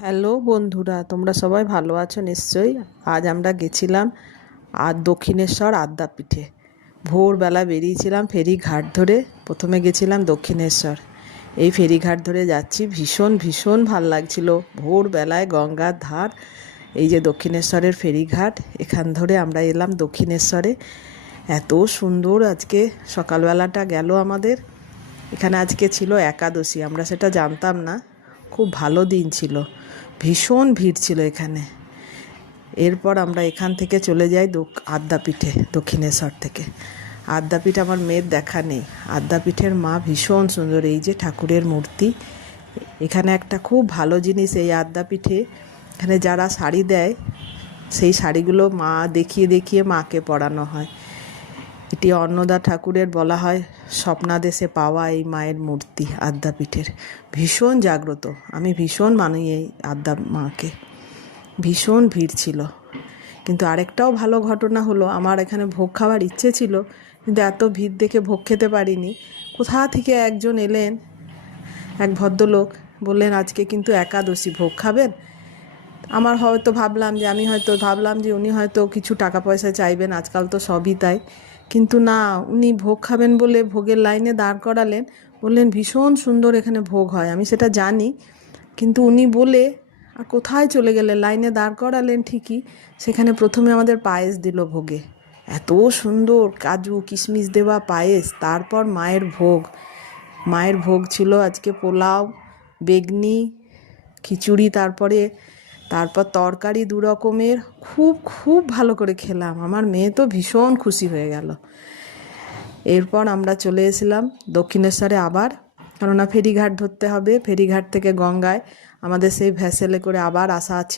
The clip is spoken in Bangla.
হ্যালো বন্ধুরা, তোমরা সবাই ভালো আছো নিশ্চয়ই? আজ আমরা গেছিলাম আর দক্ষিণেশ্বর আদ্যাপীঠে। ভোরবেলা বেরিয়েছিলাম ফেরিঘাট ধরে। প্রথমে গেছিলাম দক্ষিণেশ্বর। এই ফেরিঘাট ধরে যাচ্ছি, ভীষণ ভীষণ ভালো লাগছিল। ভোরবেলায় গঙ্গার ধার, এই যে দক্ষিণেশ্বরের ফেরিঘাট, এখান ধরে আমরা এলাম দক্ষিণেশ্বরে। এত সুন্দর আজকে, সকালবেলাটা গেল আমাদের। এখানে আজকে ছিল একাদশী, আমরা সেটা জানতাম না। খুব ভালো দিন ছিল। ভীষণ ভিড় ছিল এখানে। এরপর আমরা এখান থেকে চলে যাই আদ্যাপীঠে, দক্ষিণেশ্বর থেকে। আদ্যাপীঠ আমার মেয়ের দেখা নেই। আদ্যাপীঠের মা ভীষণ সুন্দর। এই যে ঠাকুরের মূর্তি, এখানে একটা খুব ভালো জিনিস এই আদ্যাপীঠে। এখানে যারা শাড়ি দেয়, সেই শাড়িগুলো মা দেখিয়ে দেখিয়ে মাকে পরানো হয়। এটি অন্নদা ঠাকুরের বলা হয় স্বপ্নাদেশে পাওয়া এই মায়ের মূর্তি আদ্যাপীঠের। ভীষণ জাগ্রত। আমি ভীষণ মানি এই আদ্যা মাকে। ভীষণ ভিড় ছিল। কিন্তু আরেকটাও ভালো ঘটনা হলো, আমার এখানে ভোগ খাওয়ার ইচ্ছে ছিল, কিন্তু এত ভিড় দেখে ভোগ খেতে পারিনি। কোথা থেকে একজন এলেন? এক ভদ্রলোক বললেন, আজকে কিন্তু একাদশী, ভোগ খাবেন? আমার হয়তো ভাবলাম যে আমি হয়তো ভাবলাম যে উনি হয়তো কিছু টাকা পয়সা চাইবেন, আজকাল তো সবই তাই। কিন্তু না, উনি ভোগ খাবেন বলে ভোগের লাইনে দাঁড় করালেন, বললেন, ভীষণ সুন্দর এখানে ভোগ হয়, আমি সেটা জানি। কিন্তু উনি বলে, আর কোথায় চলে গেলেন? লাইনে দাঁড় করালেন ঠিকই, সেখানে প্রথমে আমাদের পায়েস দিল ভোগে। এত সুন্দর কাজু, কিশমিশ দেওয়া পায়েস, তারপর মায়ের ভোগ। মায়ের ভোগ ছিল আজকে পোলাও, বেগনি, খিচুড়ি, তারপরে তারপর তরকারি দু রকমের, খুব খুব ভালো করে খেলাম। আমার মেয়ে তো ভীষণ খুশি হয়ে গেল। এরপর আমরা চলে এসেছিলাম দক্ষিণেশ্বরে আবার। কেননা ফেরিঘাট ধরতে হবে, ফেরিঘাট থেকে গঙ্গায় আমাদের সেই ভ্যাসেলে করে আবার আসা